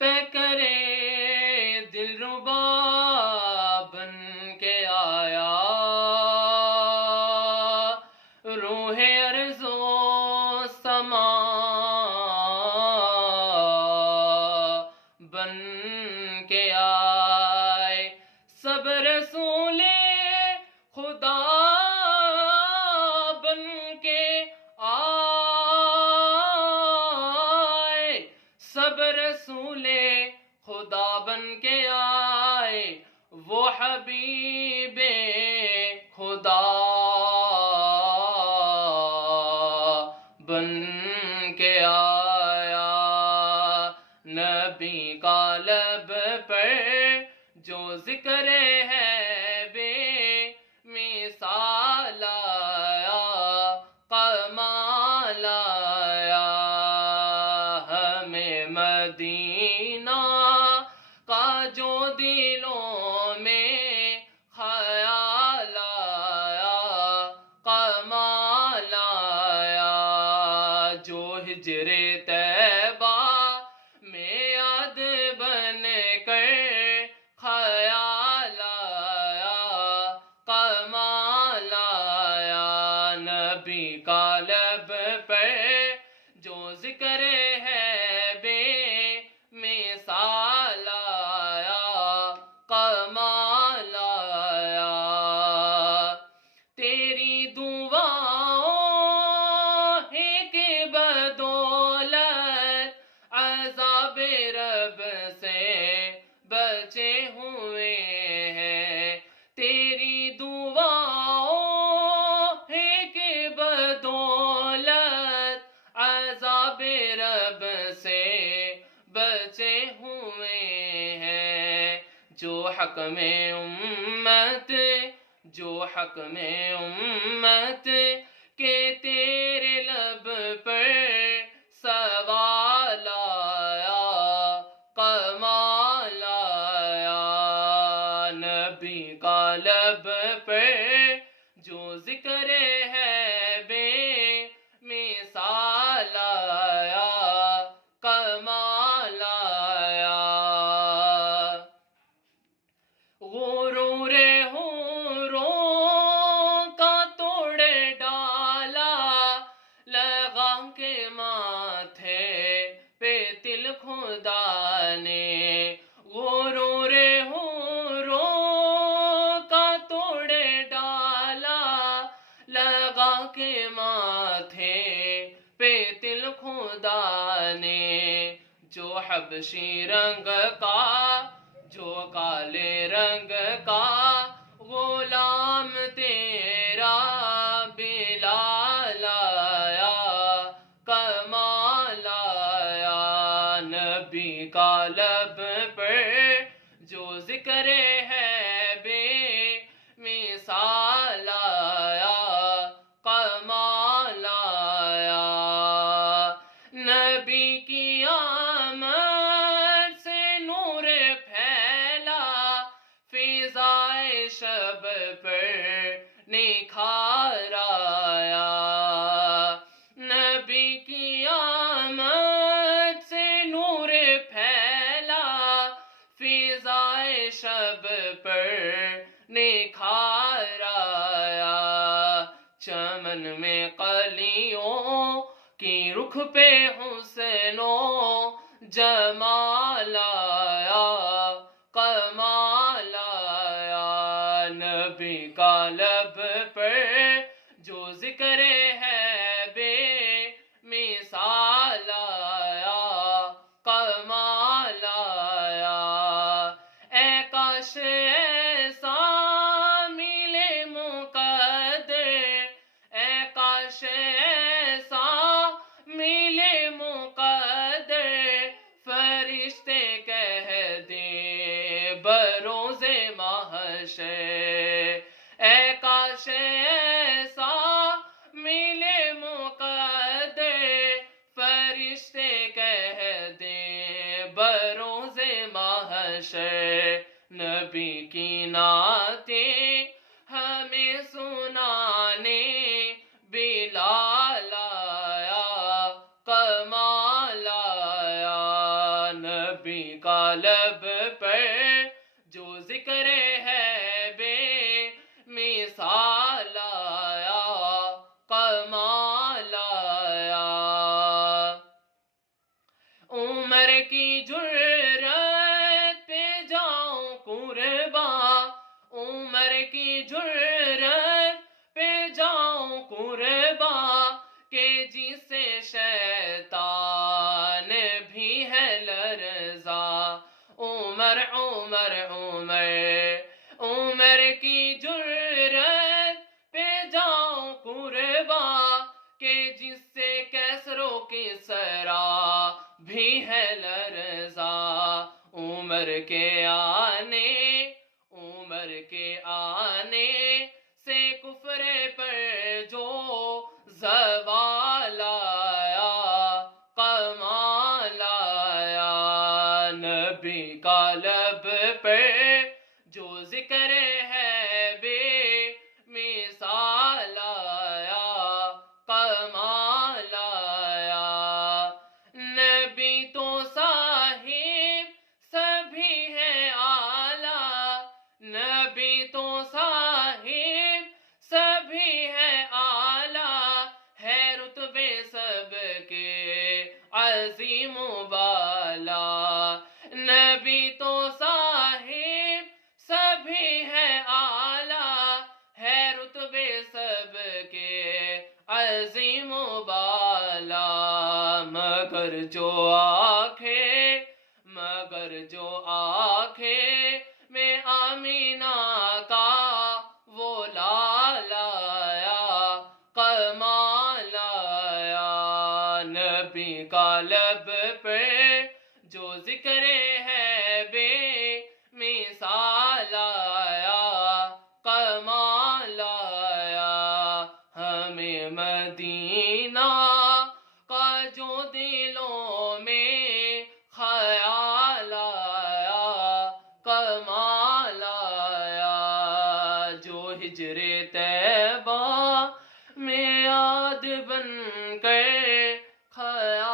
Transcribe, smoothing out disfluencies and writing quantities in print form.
طے کرے دل ربا بن کے آیا، روح ارض و سما بن کے آئے، سب رسول خدا بن کے آئے، سب رسول خدا بن کے آئے، وہ حبیب خدا بن کے آیا، نبی کا لب پر جو ذکر ہے بے مثال آیا، کمال آیا، ہمیں مدینہ کا جو دلوں میں خیال آیا، کمال آیا، جو ہجر طیبہ میں یاد بن کر خیال آیا، کمال آیا، نبی کا لب پر جو ذکر ہے بے مثال آیا، کمال آیا، تیری دعاؤں کی بدولت عذاب رب سے بچے ہوئے ہیں، تیری دعاؤں کی بدولت عذاب رب سے بچے ہوئے ہیں، جو حق میں امت کہ تیرے لب پر سوال آیا، کمال آیا، نبی کا لب پر جو ذکر ہے بے مثال آیا، کمال آیا، غرور حوروں کا توڑ ڈالا، لگا کے ماتھے پہ تل خدا نے، غرور حوروں کا توڑ ڈالا، لگا کے ماتھے پہ تل خدا نے، جو حبشی رنگ کا جو کالے رنگ کا غلام تیرا بلال آیا، کمال آیا، نبی کا لب پر جو ذکر ہے بے مثال آیا، کمال آیا، نبی کی آمد سے نور پھیلا، فضائے شب پر نکھار آیا، نبی کی آمد سے نور پھیلا، فضائے شب پر نکھار آیا، چمن میں کلیوں کی رخ پہ حسن و جمال آیا، کمال آیا، نبی کا لب پر جو ذکر ہے بے مثال آیا، کمال آیا، اے کاش ایسا ملے مقدر، اے کاش ایسا ملے مقدر، فرشتے کہہ دیں بروز محشر، اے کاش ایسا ملے مقدر، فرشتے کہہ دیں بروز محشر، نبی کی نعتیں ہمیں سنانے بلال آیا، کمال آیا، نبی نبی کا لب پر جو ذکر ہے بے مثال آیا کمال آیا عمر کی جرات پہ جاؤں قربان عمر کی جرات پہ جاؤں قربان کہ جسے شیطان بھی ہے لرزا عمر عمر عمر عمر کی جرات پہ جاؤں قربان کہ جس سے کیسرو کی سرا بھی ہے لرزا عمر کے آنے سے کفر پر جو زوال آیا کمال آیا نبی کا لب پر جو ذکر ہے بے مثال آیا کمال آیا نبی تو صاحب سبھی ہے اعلیٰ نبی تو صاحب سبھی ہے اعلیٰ ہے رتبے سب کے عظیم و بالا نبی تو صاحب سبھی ہے اعلیٰ ہے رتبے سب کے عظیم و بالا مگر جو آنکھیں میں آمینہ کا وہ لال آیا کمال آیا نبی کا لب پہ جو ذکر ہے بے مثال آیا کمال آیا ہمیں مدینہ کا جو دلوں میں خیال آیا کمال آیا جو ہجر طیبہ میں یاد بن کر خیال